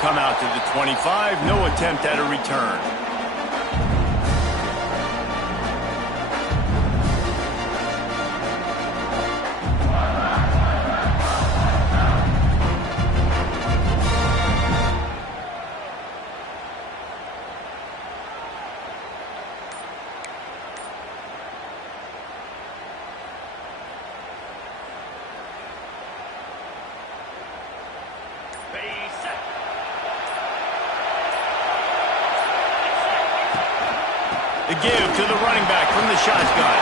come out to the 25. No attempt at a return. The give to the running back from the shotgun.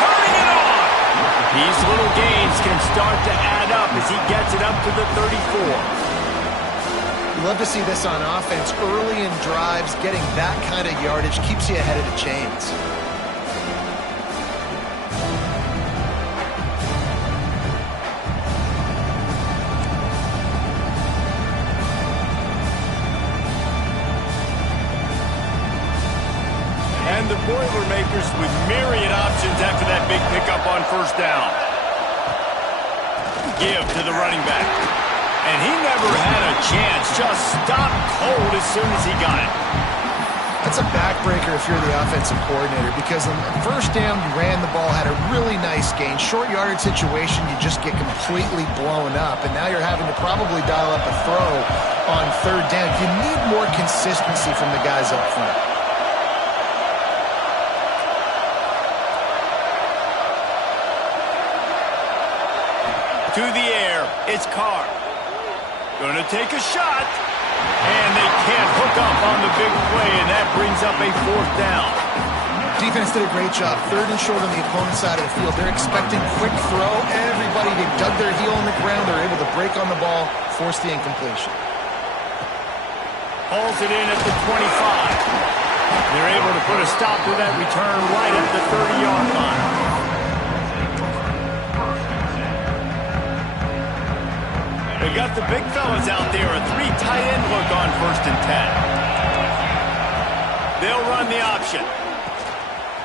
Turning it on! These little gains can start to add up as he gets it up to the 34. You love to see this on offense. Early in drives, getting that kind of yardage keeps you ahead of the chains. And the Boilermakers with myriad options after that big pickup on first down. Give to the running back. And he never had a chance. Just stopped cold as soon as he got it. That's a backbreaker if you're the offensive coordinator, because on first down, you ran the ball, had a really nice gain. Short yardage situation, you just get completely blown up. And now you're having to probably dial up a throw on third down. You need more consistency from the guys up front. To the air, it's Carr. Going to take a shot. And they can't hook up on the big play, and that brings up a fourth down. Defense did a great job. Third and short on the opponent's side of the field. They're expecting quick throw. Everybody, they dug their heel in the ground. They're able to break on the ball, force the incompletion. Hauls it in at the 25. They're able to put a stop to that return right at the 30-yard line. They got the big fellas out there, a three tight end look on first and 10. They'll run the option.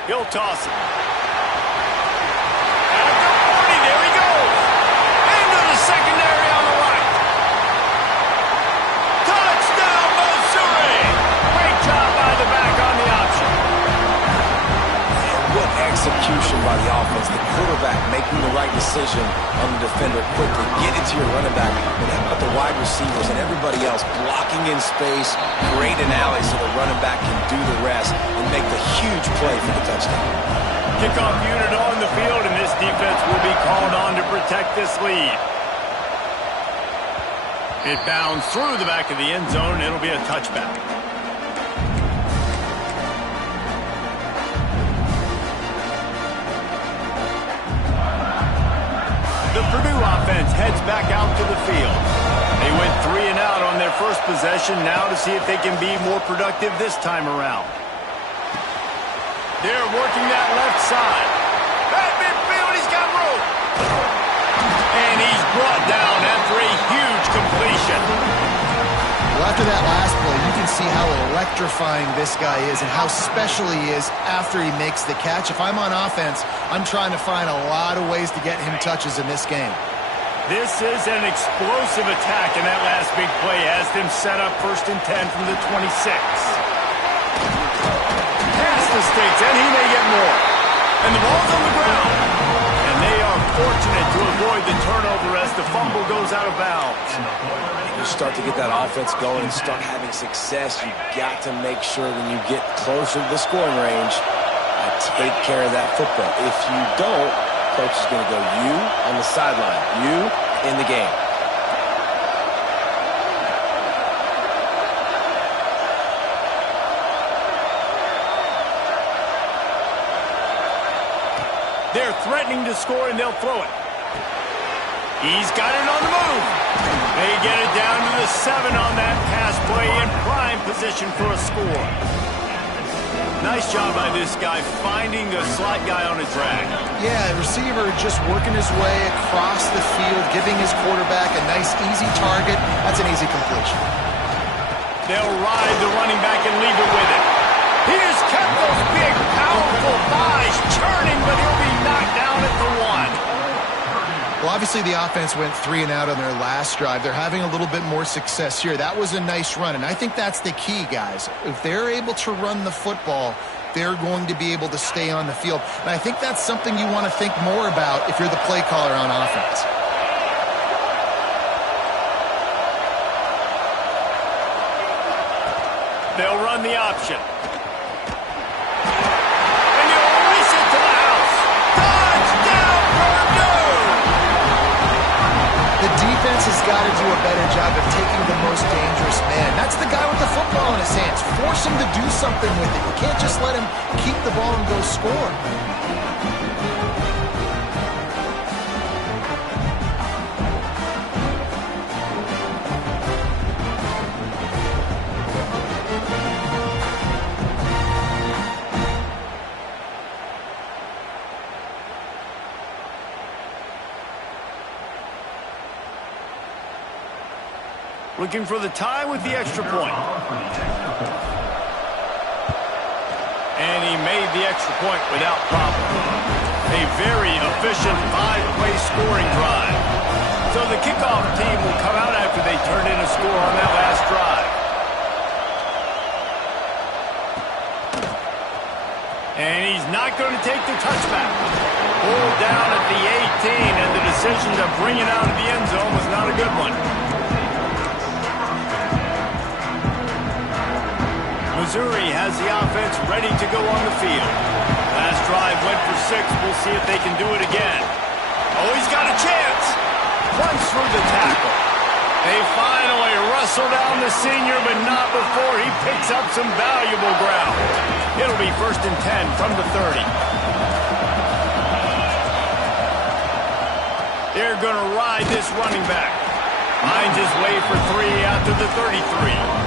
He'll toss it. At the 40, there he goes. Into the secondary on the right. Touchdown, Missouri! Great job by the back on the option. What execution by the offense. The quarterback making the right decision on the defender quickly. Get it to your running back. But how about the wide receivers and everybody else blocking in space, create an alley so the running back can do the rest and make the huge play for the touchdown. Kickoff unit on the field, and this defense will be called on to protect this lead. It bounds through the back of the end zone. It'll be a touchback. The Purdue offense heads back out to the field. They went 3 and out on their first possession, now to see if they can be more productive this time around. They're working that left side. At midfield, he's got room. And he's brought down after a huge completion. Well, after that last play, you can see how electrifying this guy is and how special he is after he makes the catch. If I'm on offense, I'm trying to find a lot of ways to get him touches in this game. This is an explosive attack, and that last big play has them set up first and 10 from the 26. Pass the sticks, and he may get more. And the ball's on the ground. And they are fortunate to avoid the turnover as the fumble goes out of bounds. You start to get that offense going and start having success, you got to make sure when you get closer to the scoring range, take care of that football. If you don't, coach is going to go you on the sideline, you in the game. They're threatening to score, and they'll throw it. He's got it on the move. They get it down to the 7 on that pass play in prime position for a score. Nice job by this guy finding the slot guy on a drag. Yeah, the receiver just working his way across the field, giving his quarterback a nice, easy target. That's an easy completion. They'll ride the running back and leave it with it. He has kept those big, powerful thighs churning, but he'll be knocked down at the 1. A Obviously, the offense went 3 and out on their last drive. They're having a little bit more success here. That was a nice run, and I think that's the key, guys. If they're able to run the football, they're going to be able to stay on the field. And I think that's something you want to think more about if you're the play caller on offense. They'll run the option. And he'll race it to the house. Touchdown, Purdue! The defense has got to do a better job of taking the most dangerous man. That's the guy with the football in his hands. Force him to do something with it. You can't just let him keep the ball and go score. Looking for the tie with the extra point. And he made the extra point without problem. A very efficient 5-play scoring drive. So the kickoff team will come out after they turn in a score on that last drive. And he's not going to take the touchback. Pulled down at the 18, and the decision to bring it out of the end zone was not a good one. Missouri has the offense ready to go on the field. Last drive went for 6. We'll see if they can do it again. Oh, he's got a chance. Runs through the tackle. They finally wrestle down the senior, but not before he picks up some valuable ground. It'll be 1st and 10 from the 30. They're going to ride this running back. Finds his way for 3 after the 33.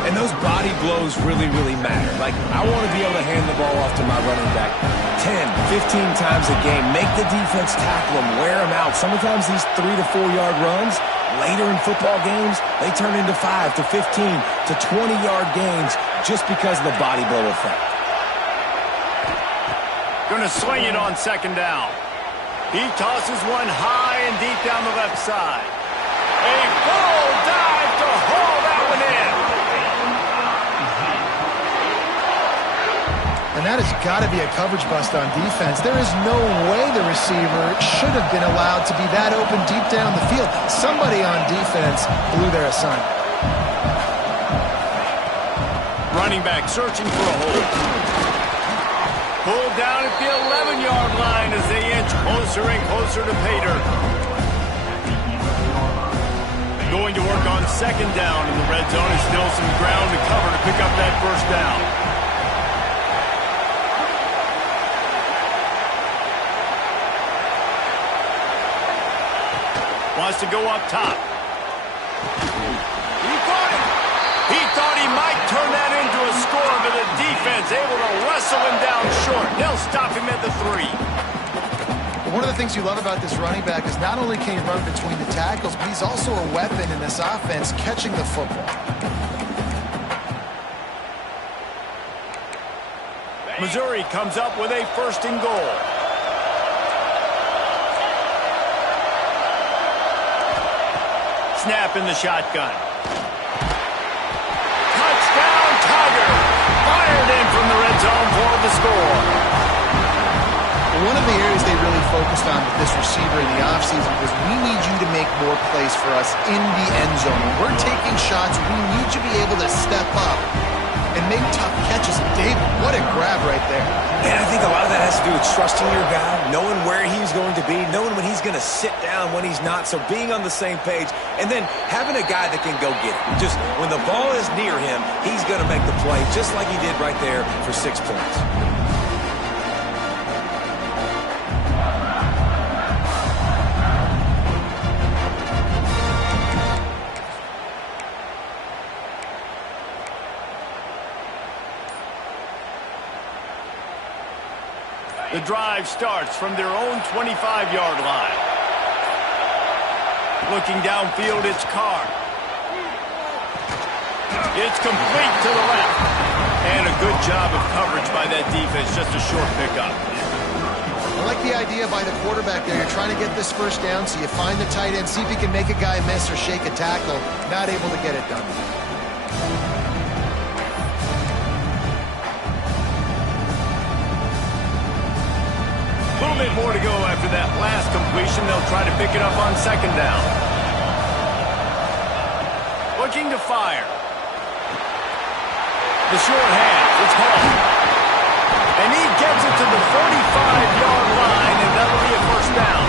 And those body blows really, really matter. Like, I want to be able to hand the ball off to my running back 10, 15 times a game. Make the defense tackle him, wear him out. Sometimes these 3 to 4 yard runs, later in football games, they turn into 5 to 15 to 20 yard gains just because of the body blow effect. Going to swing it on 2nd down. He tosses one high and deep down the left side. A full dive to haul that one in. And that has got to be a coverage bust on defense. There is no way the receiver should have been allowed to be that open deep down the field. Somebody on defense blew their assignment. Running back searching for a hole. Pulled down at the 11-yard line as they inch closer and closer to pay dirt. Going to work on 2nd down in the red zone. Is still some ground to cover to pick up that 1st down. Wants to go up top. He caught it. He thought he might turn that into a score, but the defense able to wrestle him down short. They'll stop him at the 3. One of the things you love about this running back is not only can he run between the tackles, but he's also a weapon in this offense catching the football. Missouri comes up with a 1st and goal. Snap in the shotgun. Touchdown, Tiger! Fired in from the red zone for the score. One of the areas they really focused on with this receiver in the offseason was we need you to make more plays for us in the end zone. When we're taking shots, we need you to be able to step up and make tough catches. David, what a grab right there. And I think a lot of that has to do with trusting your guy, knowing where he's going to be, knowing when he's going to sit down, when he's not, so being on the same page, and then having a guy that can go get it. Just when the ball is near him, he's going to make the play, just like he did right there for 6 points. The drive starts from their own 25-yard line. Looking downfield, it's Carr. It's complete to the left. And a good job of coverage by that defense, just a short pickup. I like the the idea by the quarterback there. You're trying to get this first down, so you find the tight end, see if he can make a guy miss or shake a tackle. Not able to get it done. A little bit more to go after that last completion. They'll try to pick it up on second down. Looking to fire. The short hand. It's home. And he gets it to the 45-yard line, and that'll be a first down.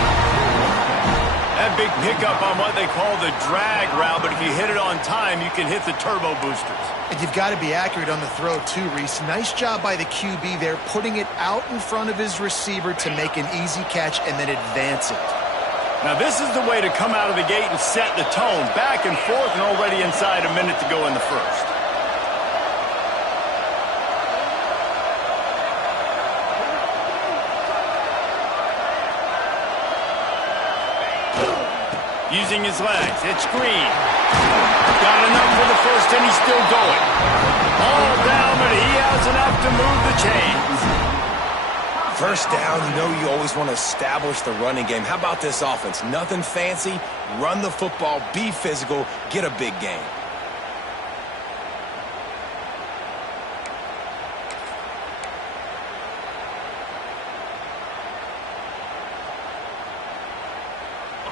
That big pickup on what they call the drag route, but if you hit it on time, you can hit the turbo boosters. And you've got to be accurate on the throw, too, Reese. Nice job by the QB there, putting it out in front of his receiver to make an easy catch and then advance it. Now, this is the way to come out of the gate and set the tone. Back and forth, and already inside a minute to go in the first. Using his legs, it's Green. Got enough for the first, and he's still going. All down, but he has enough to move the chains. First down, you know you always want to establish the running game. How about this offense? Nothing fancy. Run the football, be physical, get a big gain.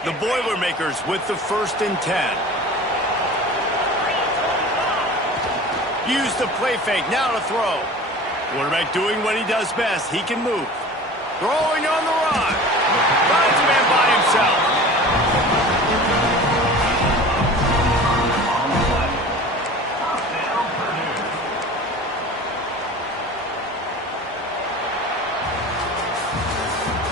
The Boilermakers with the 1st and 10. Use the play fake, now to throw. Quarterback doing what he does best. He can move. Throwing on the run. Finds a man by himself.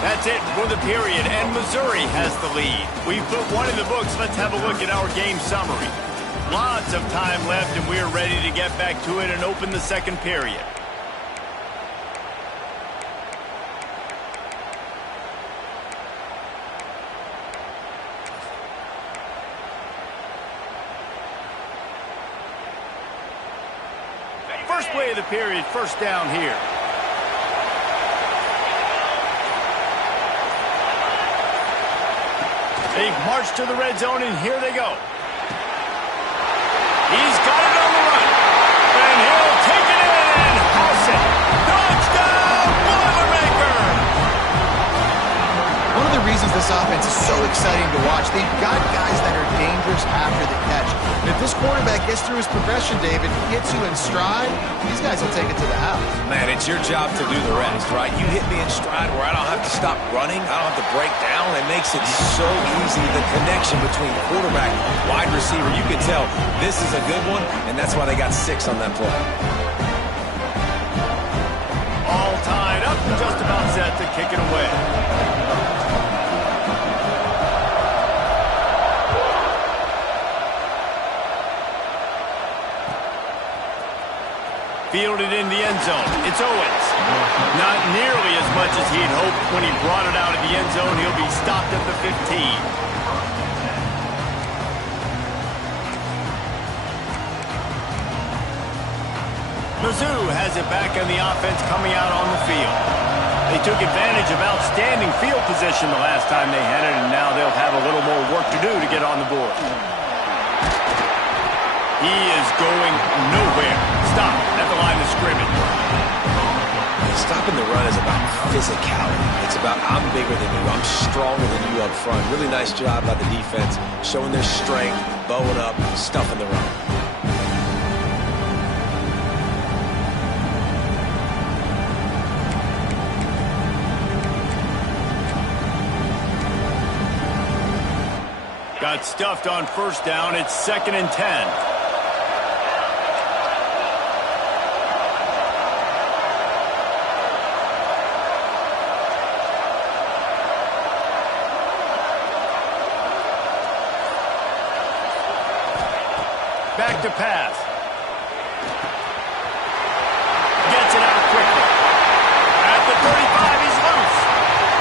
That's it for the period, and Missouri has the lead. We've put one in the books. Let's have a look at our game summary. Lots of time left, and we're ready to get back to it and open the second period. First play of the period, first down here. They've marched to the red zone, and here they go. He's got it on the run. And he'll take it in. Howson. Touchdown, Boilermaker. One of the reasons this offense is so exciting to watch, they've got guys that are dangerous after the catch. And if this quarterback gets through his progression, David, gets you in stride, these guys will take it to the house. Man, it's your job to do the rest, right? You hit me in stride where I don't have to stop running. I don't have to break down. It makes it so easy. The connection between quarterback and wide receiver, you can tell this is a good one, and that's why they got 6 on that play. All tied up and just about set to kick it away. Fielded in the end zone. It's Owens. Not nearly as much as he'd hoped when he brought it out of the end zone. He'll be stopped at the 15. Mizzou has it back on the offense coming out on the field. They took advantage of outstanding field position the last time they had it, and now they'll have a little more work to do to get on the board. He is going nowhere. Stop at the line of scrimmage. Stopping the run is about physicality. It's about I'm bigger than you. I'm stronger than you up front. Really nice job by the defense, showing their strength, bowing up, stuffing the run. Got stuffed on first down. It's 2nd and 10. Back to pass. Gets it out quickly. At the 35, he's loose.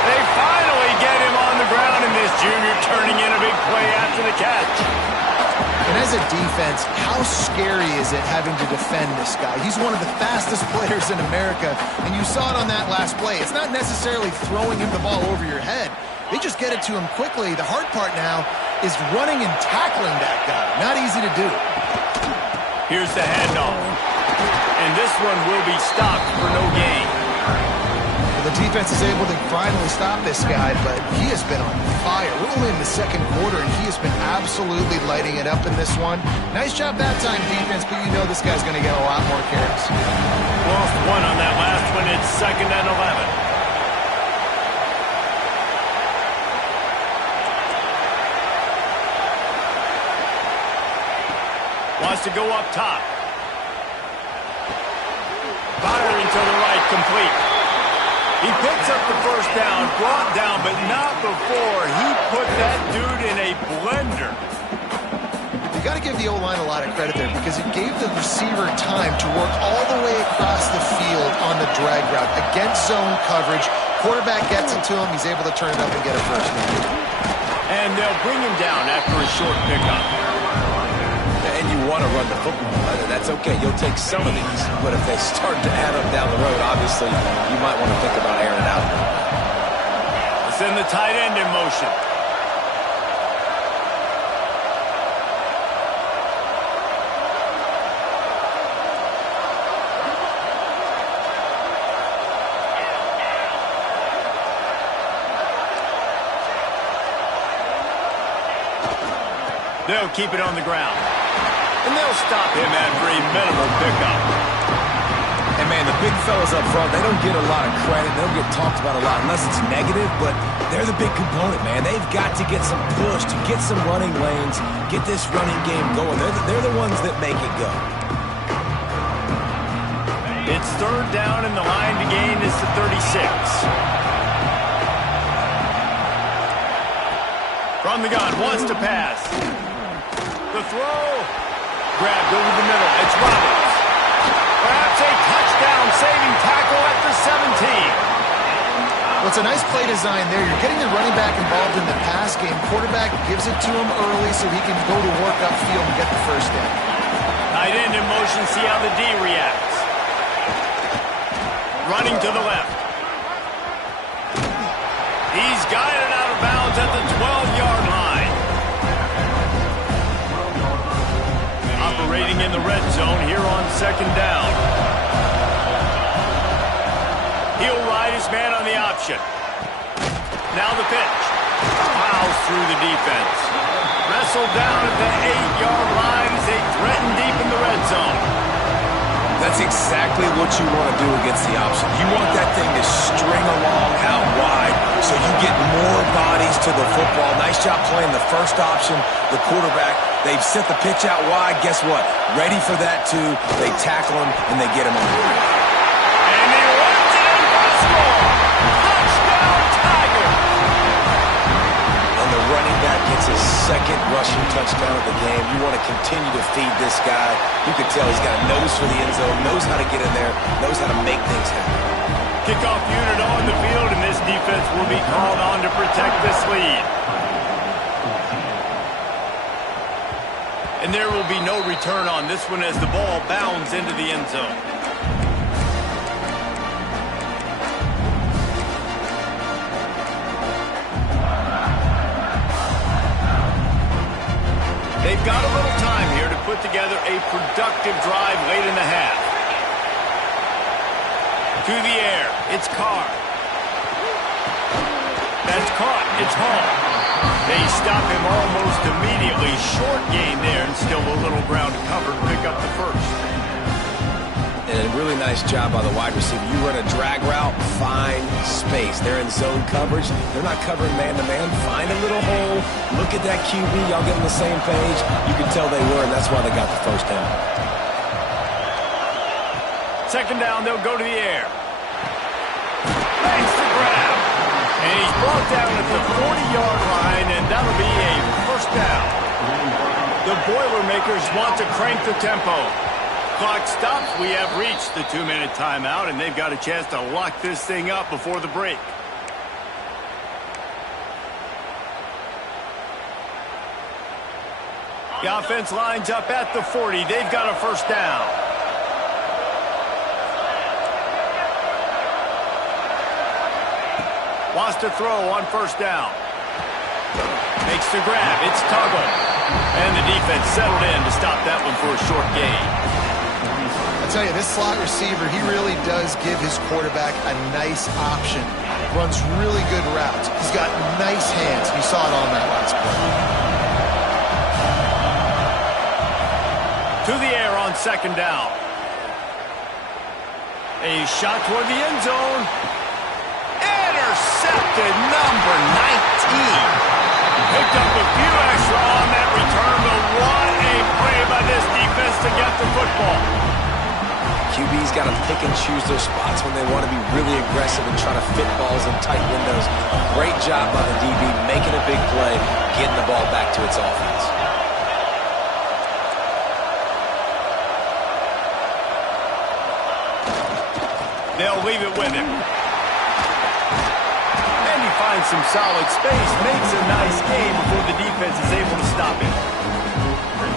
They finally get him on the ground, and this junior turning in a big play after the catch. And as as a defense, how scary is it having to defend this guy? He's one of the fastest players in America, and you saw it on that last play. It's not necessarily throwing him the ball over your head. They just get it to him quickly. The hard part now is running and tackling that guy. Not easy to do. Here's the handoff. And this one will be stopped for no gain. The defense is able to finally stop this guy, but he has been on fire. We're only in the second quarter, and he has been absolutely lighting it up in this one. Nice job that time, defense, but you know this guy's going to get a lot more carries. Lost one on that last one. It's 2nd and 11. Wants to go up top. Firing to the right, complete. He picks up the first down, brought down, but not before he put that dude in a blender. You got to give the O-line a lot of credit there because it gave the receiver time to work all the way across the field on the drag route against zone coverage. Quarterback gets it to him. He's able to turn it up and get a first down. And they'll bring him down after a short pickup. And you want to run the football. That's okay. You'll take some of these. But if they start to add up down the road, obviously, you might want to think about airing it out. Let's send the tight end in motion. They'll keep it on the ground. And they'll stop him after a minimal pickup. And, man, the big fellas up front, they don't get a lot of credit. They don't get talked about a lot unless it's negative, but they're the big component, man. They've got to get some push, to get some running lanes, get this running game going. They're the ones that make it go. It's 3rd down, and the line to gain is the 36. From the gun, wants to pass. The throw. Grabbed over the middle. It's Roberts. Perhaps a touchdown-saving tackle at the 17. Well, it's a nice play design there. You're getting the running back involved in the pass game. Quarterback gives it to him early so he can go to work upfield and get the first down. Tight end in motion, see how the D reacts. Running to the left. He's guided out of bounds at the 12-yard line. Operating in the red zone here on 2nd down. He'll ride his man on the option. Now the pitch. Plows through the defense. Wrestled down at the 8-yard line as they threaten deep in the red zone. That's exactly what you want to do against the option. You want that thing to string along out wide so you get more bodies to the football. Nice job playing the first option, the quarterback. They've sent the pitch out wide. Guess what? Ready for that, too. They tackle him, and they get him on the ground. And he runs it in for a score. Touchdown, Tiger. And the running back gets his 2nd rushing touchdown of the game. You want to continue to feed this guy. You can tell he's got a nose for the end zone, knows how to get in there, knows how to make things happen. Kickoff unit on the field, and this defense will be called on to protect this lead. And there will be no return on this one as the ball bounds into the end zone. They've got a little time here to put together a productive drive late in the half. To the air, it's Carr. That's caught, it's Hall. They stop him almost immediately. Short gain there and still a little ground to cover to pick up the first. And a really nice job by the wide receiver. You run a drag route, find space. They're in zone coverage. They're not covering man-to-man. Find a little hole. Look at that QB. Y'all get on the same page. You can tell they were, and that's why they got the first down. 2nd down, they'll go to the air. Thanks to grab. And he's brought down at the 40-yard line, and that'll be a first down. The Boilermakers want to crank the tempo. Clock stops. We have reached the 2-minute timeout, and they've got a chance to lock this thing up before the break. The offense lines up at the 40. They've got a first down. Wants to throw on first down. Makes the grab. It's Tuggle. And the defense settled in to stop that one for a short gain. I tell you, this slot receiver, he really does give his quarterback a nice option. Runs really good routes. He's got nice hands. You saw it on that last play. To the air on second down. A shot toward the end zone. Intercepted, number 19. Picked up a few extra on that return, but what a play by this defense to get the football. QB's got to pick and choose their spots when they want to be really aggressive and try to fit balls in tight windows. Great job by the DB making a big play, getting the ball back to its offense. They'll leave it with him. And he finds some solid space, makes a nice game before the defense is able to stop him.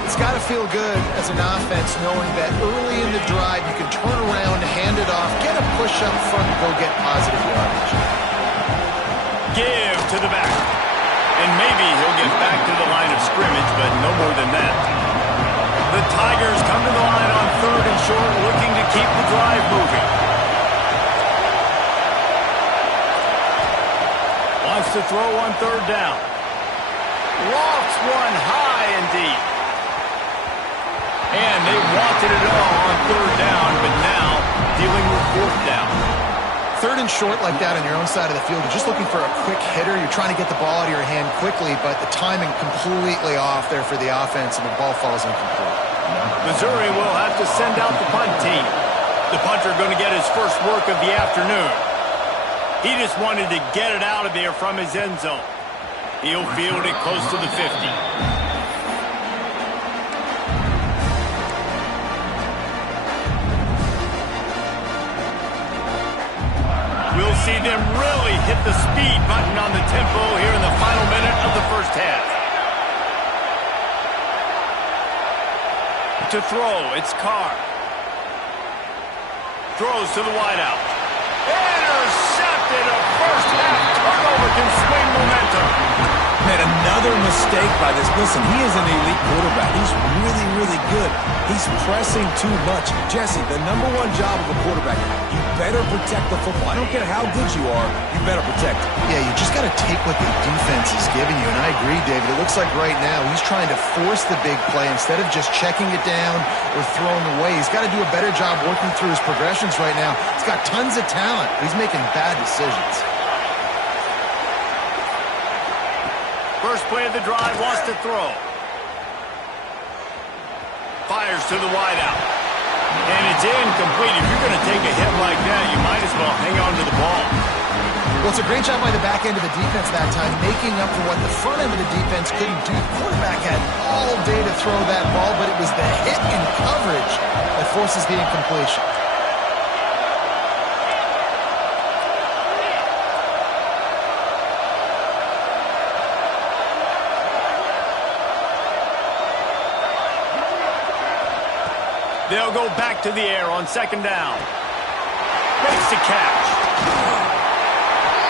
It's got to feel good as an offense knowing that early in the drive you can turn around, hand it off, get a push up front, and go get positive yardage. Give to the back. And maybe he'll get back to the line of scrimmage, but no more than that. The Tigers come to the line on third and short, looking to keep the drive moving. Wants to throw on third down. Lofts one high and deep. And they wanted it all on third down, but now dealing with fourth down. Third and short like that on your own side of the field, you're just looking for a quick hitter. You're trying to get the ball out of your hand quickly, but the timing completely off there for the offense, and the ball falls incomplete. Missouri will have to send out the punt team. The punter going to get his first work of the afternoon. He just wanted to get it out of there from his end zone. He'll field it close to the 50. We'll see them really hit the speed button on the tempo here in the final minute of the first half. To throw, it's Carr. Throws to the wideout. Intercepted. A first half turnover can swing momentum. Man, another mistake by this. Listen, he is an elite quarterback. He's really, really good. He's pressing too much. Jesse, the #1 job of a quarterback, you better protect the football. I don't care how good you are, you better protect it. Yeah, you just got to take what the defense is giving you, and I agree, David. It looks like right now he's trying to force the big play instead of just checking it down or throwing away. He's got to do a better job working through his progressions right now. He's got tons of talent. He's making bad decisions. First play of the drive, wants to throw. Fires to the wideout. And it's incomplete. If you're going to take a hit like that, you might as well hang on to the ball. Well, it's a great job by the back end of the defense that time, making up for what the front end of the defense couldn't do. The quarterback had all day to throw that ball, but it was the hit in coverage that forces the incompletion. They'll go back to the air on second down. Makes the catch.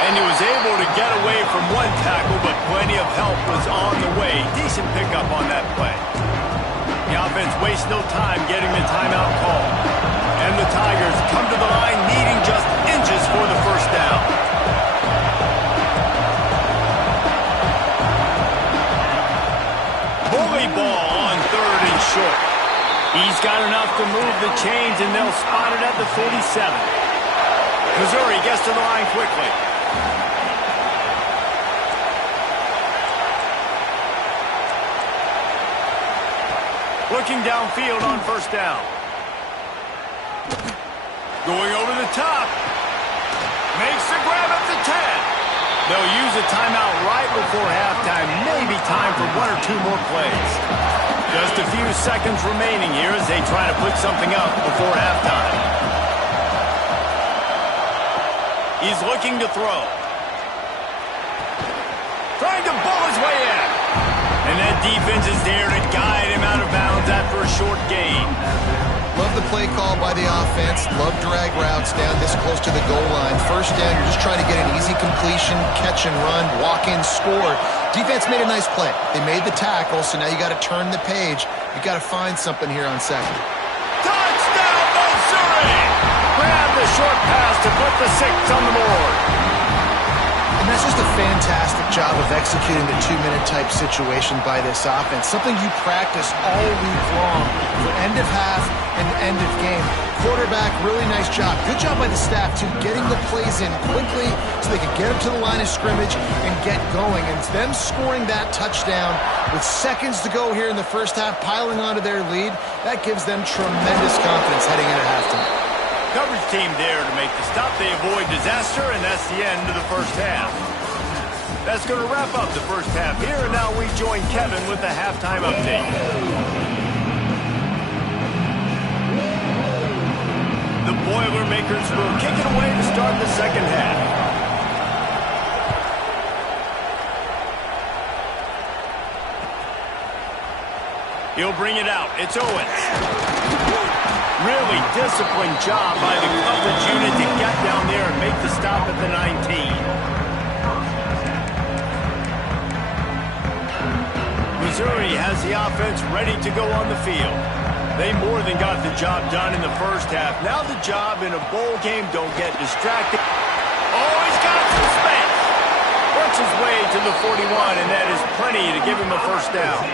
And he was able to get away from one tackle, but plenty of help was on the way. Decent pickup on that play. The offense wastes no time getting the timeout call. And the Tigers come to the line needing just inches for the first down. Bully ball on third and short. He's got enough to move the chains, and they'll spot it at the 47. Missouri gets to the line quickly. Looking downfield on first down. Going over the top. Makes the grab at the 10. They'll use a timeout right before halftime. Maybe time for one or two more plays. Just a few seconds remaining here as they try to put something up before halftime. He's looking to throw. Trying to bull his way in. And that defense is there to guide him out of bounds after a short gain. Love the play call by the offense. Love drag routes down this close to the goal line. First down, you're just trying to get an easy completion, catch and run, walk in, score. Defense made a nice play. They made the tackle, so now you got to turn the page. You got to find something here on second. Touchdown, Missouri! Grab the short pass to put the 6 on the board. And that's just a fantastic job of executing the two-minute type situation by this offense. Something you practice all week long for end of half and end of game. Quarterback, really nice job. Good job by the staff, too, getting the plays in quickly so they could get up to the line of scrimmage and get going. And them scoring that touchdown with seconds to go here in the first half, piling onto their lead, that gives them tremendous confidence heading into halftime. Coverage team there to make the stop. They avoid disaster, and that's the end of the first half. That's going to wrap up the first half here, and now we join Kevin with the halftime update. The Boilermakers will kick it away to start the second half. He'll bring it out. It's Owens. Really disciplined job by the coverage unit to get down there and make the stop at the 19. Missouri has the offense ready to go on the field. They more than got the job done in the first half. Now the job in a bowl game, don't get distracted. Oh, he's got some space. Works his way to the 41, and that is plenty to give him a first down.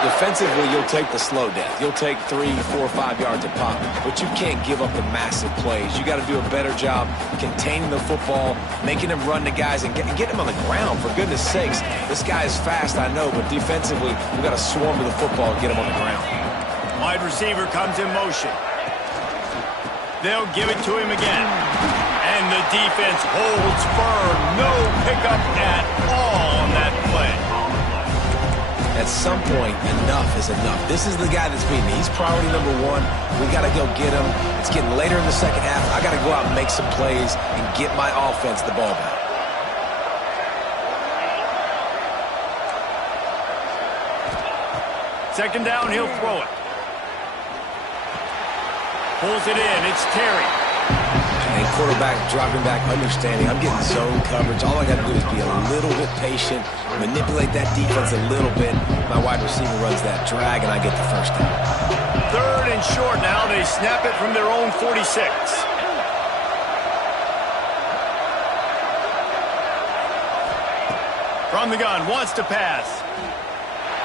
Defensively, you'll take the slow death. You'll take 3, 4, 5 yards a pop, but you can't give up the massive plays. You got to do a better job containing the football, making them run the guys, and get them on the ground. For goodness sakes, this guy is fast, I know, but defensively, we've got to swarm to the football and get him on the ground. Wide receiver comes in motion. They'll give it to him again. And the defense holds firm. No pickup at all on that play. At some point, enough is enough. This is the guy that's beating me. He's priority number 1. We got to go get him. It's getting later in the second half. I got to go out and make some plays and get my offense the ball back. Second down, he'll throw it. Pulls it in. It's Terry. And quarterback dropping back, understanding I'm getting zone coverage. All I got to do is be a little bit patient, manipulate that defense a little bit. My wide receiver runs that drag, and I get the first down. Third and short now. They snap it from their own 46. From the gun, wants to pass.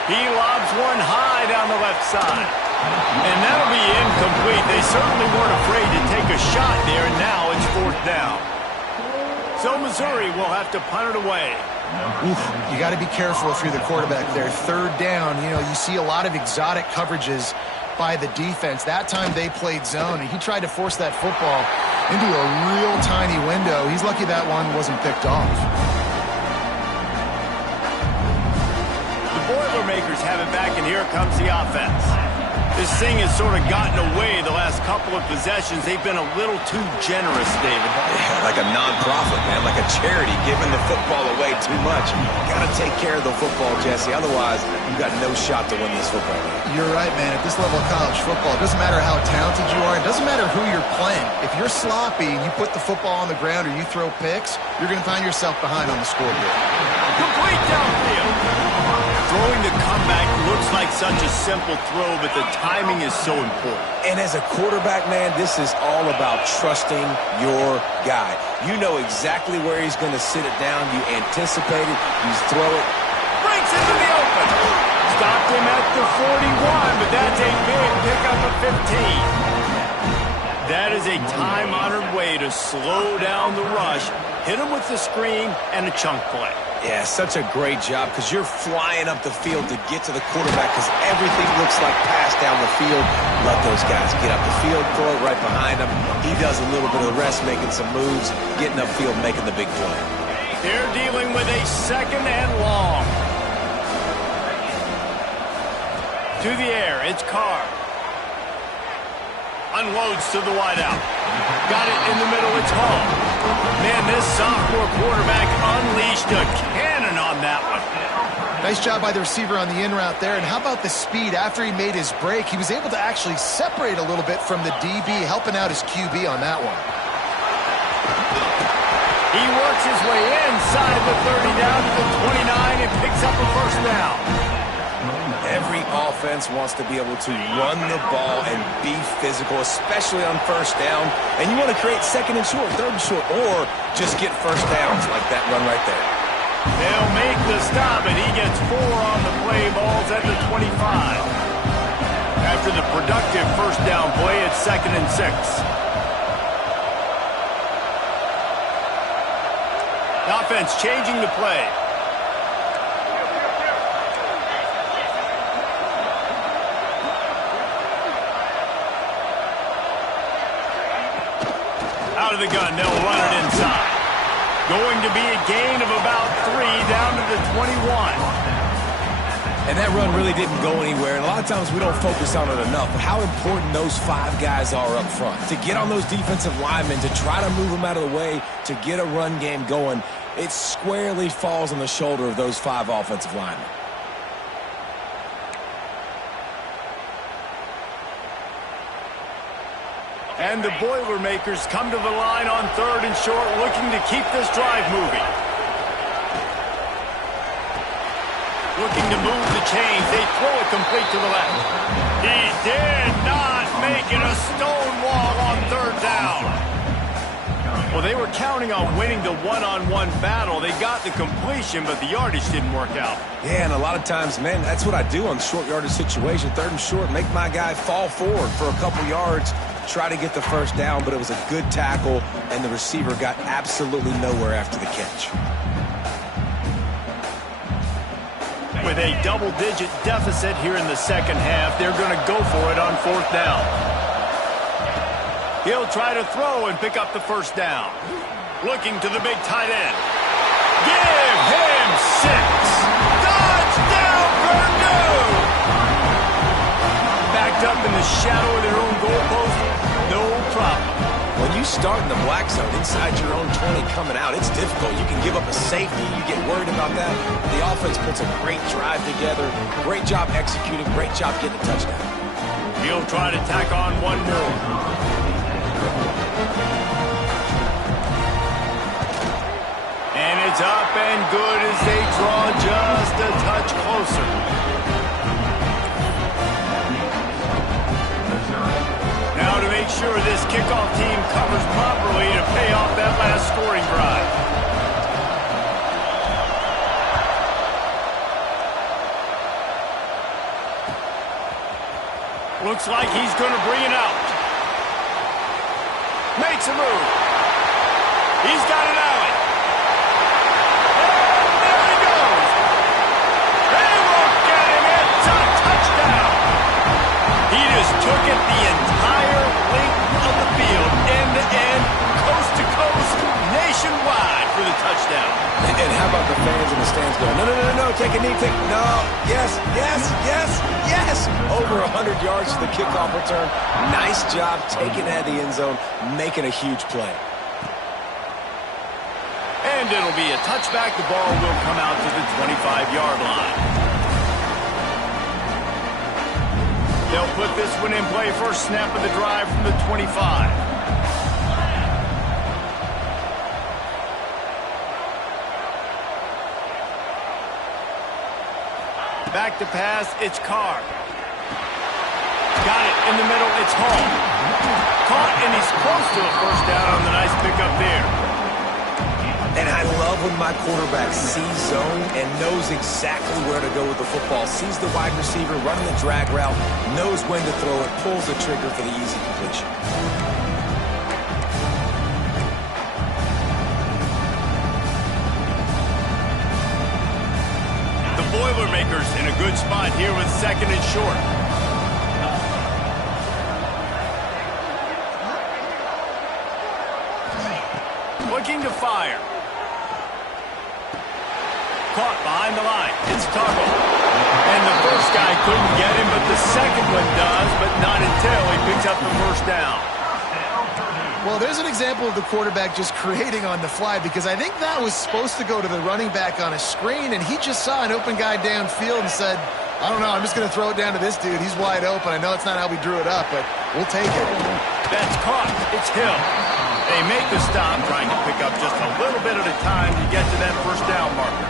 He lobs one high down the left side. And that'll be incomplete. They certainly weren't afraid to take a shot there, and now it's 4th down. So Missouri will have to punt it away. Oof, you got to be careful if you're the quarterback there. 3rd down, you know, you see a lot of exotic coverages by the defense. That time they played zone, and he tried to force that football into a real tiny window. He's lucky that one wasn't picked off. The Boilermakers have it back, and here comes the offense. This thing has sort of gotten away the last couple of possessions. They've been a little too generous, David. Yeah, like a non-profit, man, like a charity, giving the football away too much. Got to take care of the football, Jesse. Otherwise, you've got no shot to win this football game. You're right, man. At this level of college football, it doesn't matter how talented you are. It doesn't matter who you're playing. If you're sloppy and you put the football on the ground or you throw picks, you're going to find yourself behind on the scoreboard. Complete downfield. Throwing the comeback looks like such a simple throw, but the timing is so important. And as a quarterback, man, this is all about trusting your guy. You know exactly where he's going to sit it down. You anticipate it. You throw it. Breaks into the open. Stopped him at the 41, but that's a big pickup of 15. That is a time-honored way to slow down the rush, hit him with the screen, and a chunk play. Yeah, such a great job because you're flying up the field to get to the quarterback because everything looks like pass down the field. Let those guys get up the field, throw it right behind him. He does a little bit of the rest, making some moves, getting upfield, making the big play. They're dealing with a 2nd and long. To the air, it's Carr. Unloads to the wideout. Got it in the middle, it's Hall. Man, this sophomore quarterback unleashed a cannon on that one. Nice job by the receiver on the in route there. And how about the speed? After he made his break, he was able to actually separate a little bit from the DB, helping out his QB on that one. He works his way inside the 30 down to the 29 and picks up a first down. Every offense wants to be able to run the ball and be physical, especially on first down. And you want to create second and short, third and short, or just get first downs like that run right there. They'll make the stop, and he gets 4 on the play. Ball's at the 25. After the productive first down play, it's 2nd and 6. The offense changing the play. Out of the gun, they'll run it inside. Going to be a gain of about 3 down to the 21. And that run really didn't go anywhere. And a lot of times we don't focus on it enough. But how important those 5 guys are up front. To get on those defensive linemen, to try to move them out of the way, to get a run game going, it squarely falls on the shoulder of those 5 offensive linemen. And the Boilermakers come to the line on 3rd and short, looking to keep this drive moving. Looking to move the chains. They throw it complete to the left. He did not make it a stone wall on 3rd down. Well, they were counting on winning the one-on-one battle. They got the completion, but the yardage didn't work out. Yeah, and a lot of times, man, that's what I do on short yardage situation. 3rd and short, make my guy fall forward for a couple yards, try to get the first down, but it was a good tackle, and the receiver got absolutely nowhere after the catch. With a double-digit deficit here in the second half, they're going to go for it on 4th down. He'll try to throw and pick up the first down. Looking to the big tight end. Give him 6. Touchdown, Purdue! Backed up in the shadow of their own goalpost, no problem. When you start in the black zone inside your own 20 coming out, it's difficult. You can give up a safety. You get worried about that. The offense puts a great drive together. Great job executing. Great job getting a touchdown. He'll try to tack on one more. And it's up and good as they draw just a touch closer. Now to make sure this kickoff team covers properly to pay off that last scoring drive. Looks like he's going to bring it out. Makes a move. He's got it out. And there he goes. They won't get him. It's a touchdown. He just took it the entire length of the field, end to end, coast to coast, nationwide for the touchdown. And how about the fans in the stands going, no, no, no, no, take a knee, no, yes, yes, yes, yes. Over 100 yards to the kickoff return. Nice job taking it out of the end zone, making a huge play. And it'll be a touchback. The ball will come out to the 25-yard line. They'll put this one in play. First snap of the drive from the 25. Back to pass, it's Carr. Got it in the middle, it's Hall. Caught, and he's close to a first down on the nice pickup there. And I love when my quarterback sees zone and knows exactly where to go with the football. Sees the wide receiver running the drag route, knows when to throw it, pulls the trigger for the easy completion. The Boilermakers in a good spot here with 2nd and short. Looking to fire. Caught behind the line. It's Tuggle. And the first guy couldn't get him, but the second one does, but not until he picks up the first down. Well, there's an example of the quarterback just creating on the fly, because I think that was supposed to go to the running back on a screen, and he just saw an open guy downfield and said, I don't know, I'm just going to throw it down to this dude. He's wide open. I know it's not how we drew it up, but we'll take it. That's caught. It's Hill. They make the stop, trying to pick up just a little bit at a time to get to that first down marker.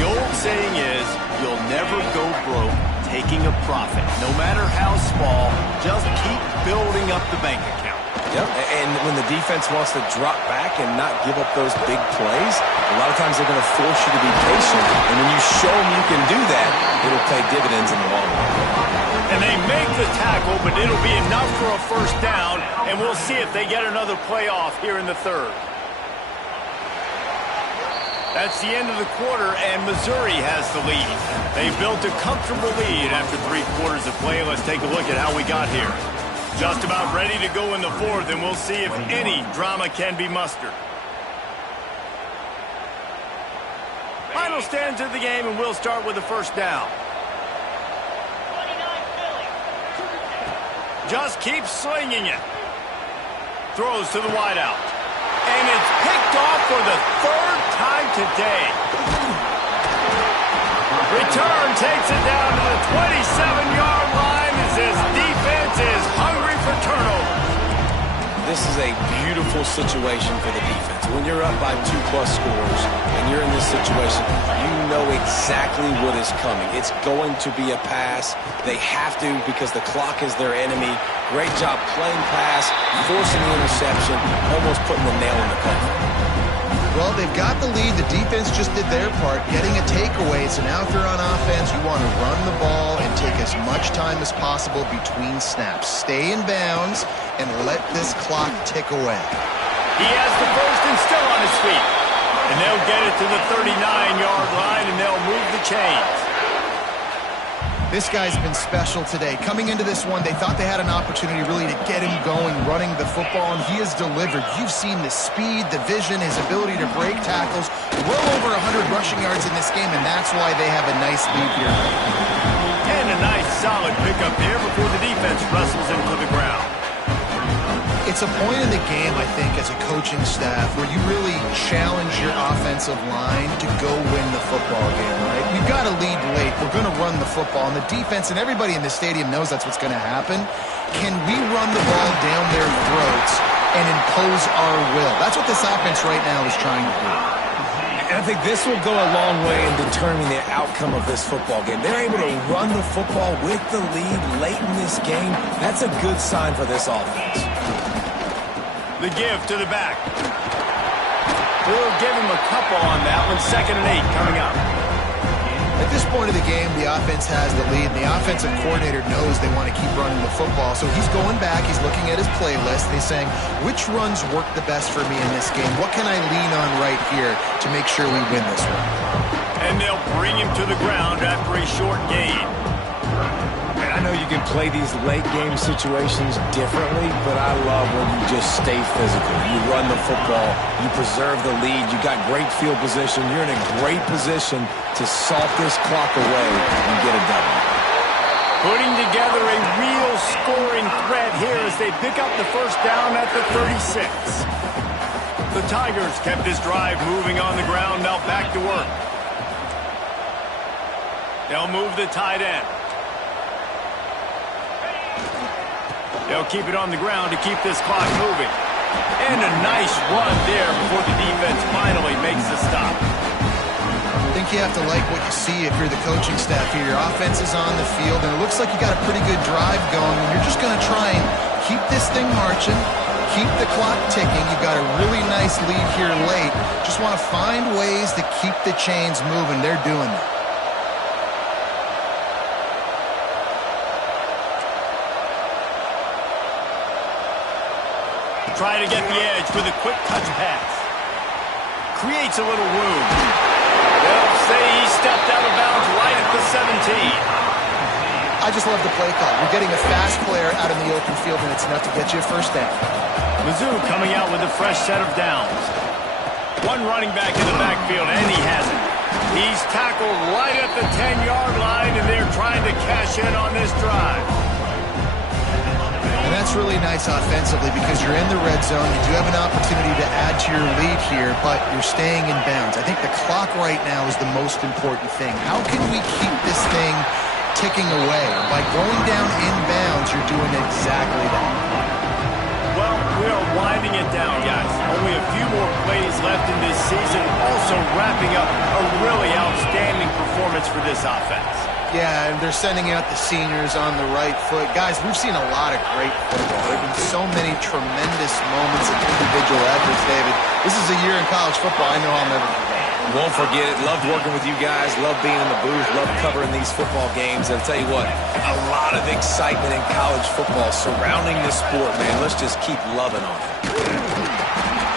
The old saying is, you'll never go broke taking a profit. No matter how small, just keep building up the bank account. Yep, and when the defense wants to drop back and not give up those big plays, a lot of times they're going to force you to be patient. And when you show them you can do that, it'll pay dividends in the long run. And they make the tackle, but it'll be enough for a first down, and we'll see if they get another play off here in the third. That's the end of the quarter, and Missouri has the lead. They built a comfortable lead after 3 quarters of play. Let's take a look at how we got here. Just about ready to go in the fourth, and we'll see if any drama can be mustered. Final stands of the game, and we'll start with the first down. Just keeps slinging it. Throws to the wideout. And it's picked off for the 3rd time today. Return takes it down to the 27-yard line as this defense is hungry for turnover. This is a beautiful situation for the defense. When you're up by 2+ scores and you're in this situation, you know exactly what is coming. It's going to be a pass. They have to, because the clock is their enemy. Great job playing pass, forcing the interception, almost putting the nail in the coffin. Well, they've got the lead. The defense just did their part, getting a takeaway. So now if you're on offense, you want to run the ball and take as much time as possible between snaps. Stay in bounds and let this clock tick away. He has the first and still on his feet. And they'll get it to the 39-yard line, and they'll move the chains. This guy's been special today. Coming into this one, they thought they had an opportunity really to get him going, running the football, and he has delivered. You've seen the speed, the vision, his ability to break tackles. Well over 100 rushing yards in this game, and that's why they have a nice lead here. And a nice solid pickup there before the defense wrestles him to the ground. It's a point in the game, I think, as a coaching staff, where you really challenge your offensive line to go win the football game, right? We've got to lead late. We're going to run the football. And the defense and everybody in the stadium knows that's what's going to happen. Can we run the ball down their throats and impose our will? That's what this offense right now is trying to do. And I think this will go a long way in determining the outcome of this football game. They're able to run the football with the lead late in this game. That's a good sign for this offense. The give to the back. We'll give him a couple on that one. 2nd and 8 coming up. At this point of the game, the offense has the lead, and the offensive coordinator knows they want to keep running the football. So he's going back, he's looking at his playlist, he's saying, which runs work the best for me in this game? What can I lean on right here to make sure we win this one? And they'll bring him to the ground after a short gain. I know you can play these late game situations differently, but I love when you just stay physical. You run the football, you preserve the lead, you got great field position, you're in a great position to salt this clock away and get it done. Putting together a real scoring threat here as they pick up the first down at the 36. The Tigers kept this drive moving on the ground, now back to work. They'll move the tight end. They'll keep it on the ground to keep this clock moving. And a nice run there before the defense finally makes the stop. I think you have to like what you see if you're the coaching staff here. Your offense is on the field, and it looks like you got a pretty good drive going, and you're just going to try and keep this thing marching, keep the clock ticking. You've got a really nice lead here late. Just want to find ways to keep the chains moving. They're doing that. Try to get the edge with a quick touch pass. Creates a little room. They'll say he stepped out of bounds right at the 17. I just love the play call. You're getting a fast player out in the open field, and it's enough to get you a first down. Mizzou coming out with a fresh set of downs. One running back in the backfield, and he has it. He's tackled right at the 10-yard line, and they're trying to cash in on this drive. And that's really nice offensively because you're in the red zone. You do have an opportunity to add to your lead here, but you're staying in bounds. I think the clock right now is the most important thing. How can we keep this thing ticking away? By going down in bounds, you're doing exactly that. Well, we are winding it down, guys. Only a few more plays left in this season. Also wrapping up a really outstanding performance for this offense. Yeah, and they're sending out the seniors on the right foot. Guys, we've seen a lot of great football. There have been so many tremendous moments of individual efforts, David. This is a year in college football I know I'll never forget. Won't forget it. Loved working with you guys. Loved being in the booth. Loved covering these football games. And I'll tell you what, a lot of excitement in college football surrounding this sport, man. Let's just keep loving on it.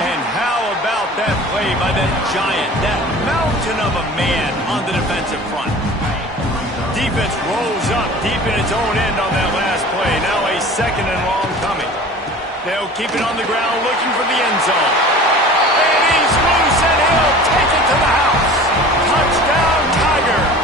And how about that play by that giant, that mountain of a man on the defensive front? Defense rolls up deep in its own end on that last play. Now a second and long coming. They'll keep it on the ground looking for the end zone. And he's loose and he'll take it to the house. Touchdown, Tigers.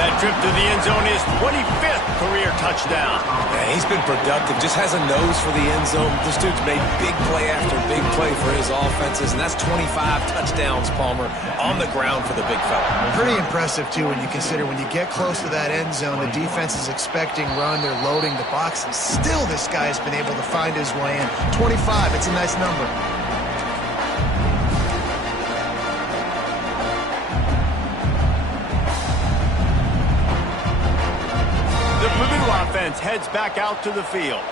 That trip to the end zone is 25th career touchdown. Yeah, he's been productive. Just has a nose for the end zone. This dude's made big play after big play for his offenses, and that's 25 touchdowns, Palmer, on the ground for the big fella. Pretty impressive, too, when you consider when you get close to that end zone, the defense is expecting run, they're loading the box, and still this guy's been able to find his way in. 25, it's a nice number. Offense heads back out to the field.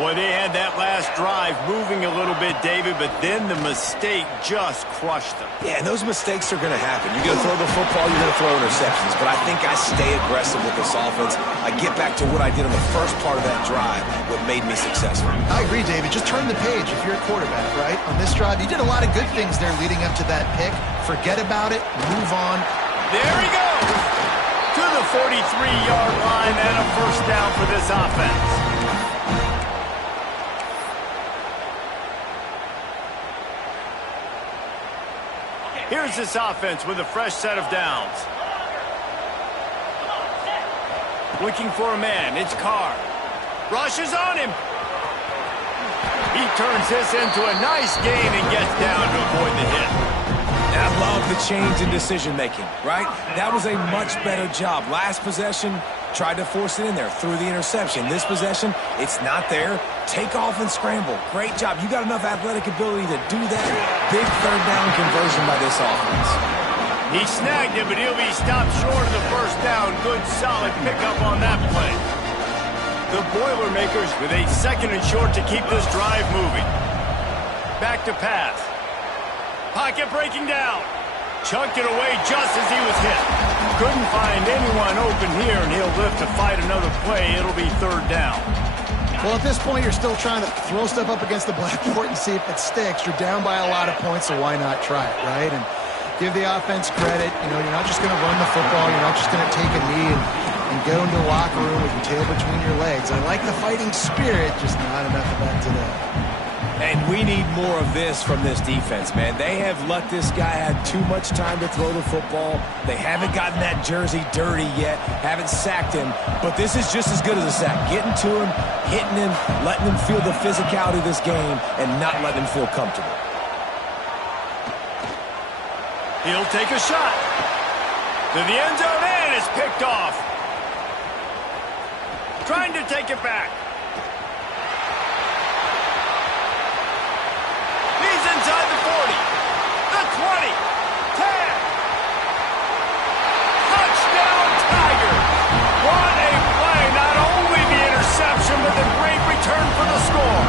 Boy, they had that last drive moving a little bit, David, but then the mistake just crushed them. Yeah, and those mistakes are going to happen. You're going to throw the football, you're going to throw interceptions, but I think I stay aggressive with this offense. I get back to what I did on the first part of that drive, what made me successful. I agree, David. Just turn the page if you're a quarterback, right? On this drive, you did a lot of good things there leading up to that pick. Forget about it, move on. There he goes! To the 43-yard line and a first down for this offense. Here's this offense with a fresh set of downs. Looking for a man, it's Carr. Rushes on him. He turns this into a nice gain and gets down to avoid the hit. I love the change in decision-making, right? That was a much better job. Last possession, tried to force it in there, threw the interception. This possession, it's not there. Take off and scramble. Great job. You got enough athletic ability to do that. Big third down conversion by this offense. He snagged it, but he'll be stopped short of the first down. Good, solid pickup on that play. The Boilermakers with a second and short to keep this drive moving. Back to pass. Pocket breaking down. Chunked it away just as he was hit. Couldn't find anyone open here, and he'll live to fight another play. It'll be third down. Well, at this point, you're still trying to throw stuff up against the blackboard and see if it sticks. You're down by a lot of points, so why not try it, right? And give the offense credit. You know, you're not just going to run the football. You're not just going to take a knee and go into the locker room with your tail between your legs. I like the fighting spirit, just not enough of that today. And we need more of this from this defense, man. They have let this guy have too much time to throw the football. They haven't gotten that jersey dirty yet, haven't sacked him. But this is just as good as a sack. Getting to him, hitting him, letting him feel the physicality of this game, and not letting him feel comfortable. He'll take a shot. To the end zone, and it's picked off. Trying to take it back. Inside the 40, the 20, 10. Touchdown, Tigers. What a play. Not only the interception, but the great return for the score.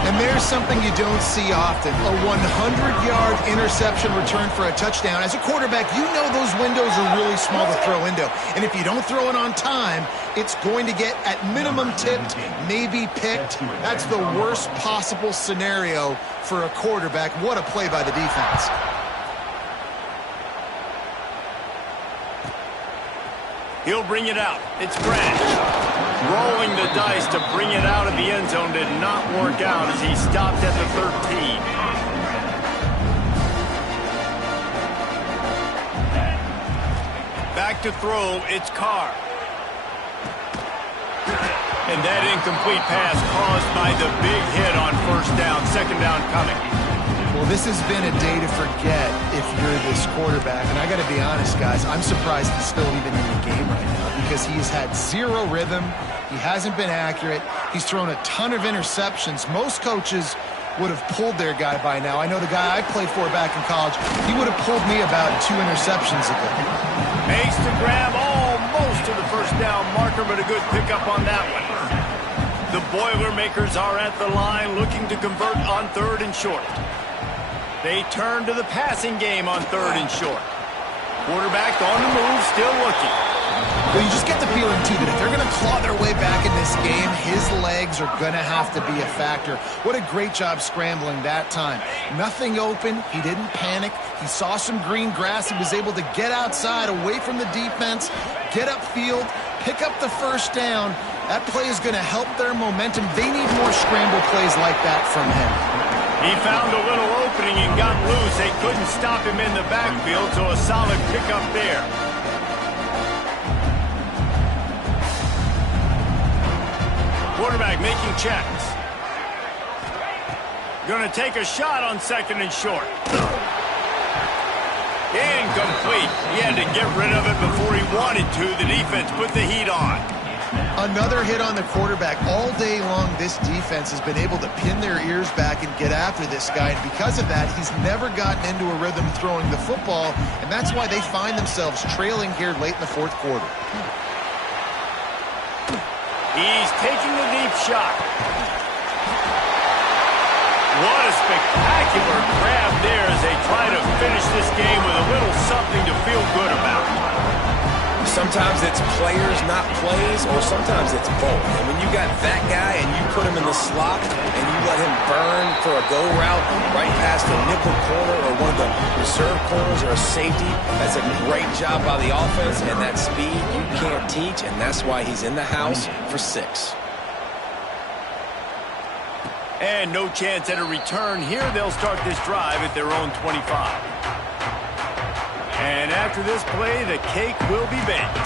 And there's something you don't see often, a 100-yard interception return for a touchdown. As a quarterback, you know those windows are really small to throw into. And if you don't throw it on time, it's going to get at minimum tipped, maybe picked. That's the worst possible scenario for a quarterback. What a play by the defense. He'll bring it out. It's Branch. Rolling the dice to bring it out of the end zone did not work out as he stopped at the 13. Back to throw, it's Carr. And that incomplete pass caused by the big hit on first down, second down coming. Well, this has been a day to forget if you're this quarterback. And I got to be honest, guys, I'm surprised he's still even in the game right now because he's had zero rhythm. He hasn't been accurate. He's thrown a ton of interceptions. Most coaches would have pulled their guy by now. I know the guy I played for back in college, he would have pulled me about 2 interceptions ago. Makes the grab almost to the first down marker, but a good pickup on that one. The Boilermakers are at the line looking to convert on 3rd and short. They turn to the passing game on 3rd and short. Quarterback on the move, still looking. Well, you just get the feeling, too, that if they're going to claw their way back in this game, his legs are going to have to be a factor. What a great job scrambling that time. Nothing open. He didn't panic. He saw some green grass. He was able to get outside, away from the defense, get upfield, pick up the first down. That play is going to help their momentum. They need more scramble plays like that from him. He found a little opening and got loose. They couldn't stop him in the backfield, so a solid pickup there. Quarterback making checks. Going to take a shot on 2nd and short. Incomplete. He had to get rid of it before he wanted to. The defense put the heat on. Another hit on the quarterback. All day long, this defense has been able to pin their ears back and get after this guy. And because of that, he's never gotten into a rhythm throwing the football. And that's why they find themselves trailing here late in the 4th quarter. He's taking the deep shot. What a spectacular grab there as they try to finish this game with a little something to feel good about. Sometimes it's players, not plays, or sometimes it's both. And when you got that guy and you put him in the slot and you let him burn for a go route right past a nickel corner or one of the reserve corners or a safety, that's a great job by the offense, and that speed you can't teach, and that's why he's in the house for 6. And no chance at a return here. They'll start this drive at their own 25. And after this play, the cake will be baked.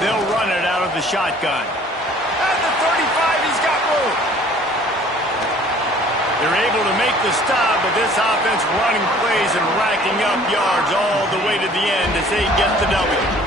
They'll run it out of the shotgun. At the 35, he's got room. They're able to make the stop, but this offense running plays and racking up yards all the way to the end as they get the W.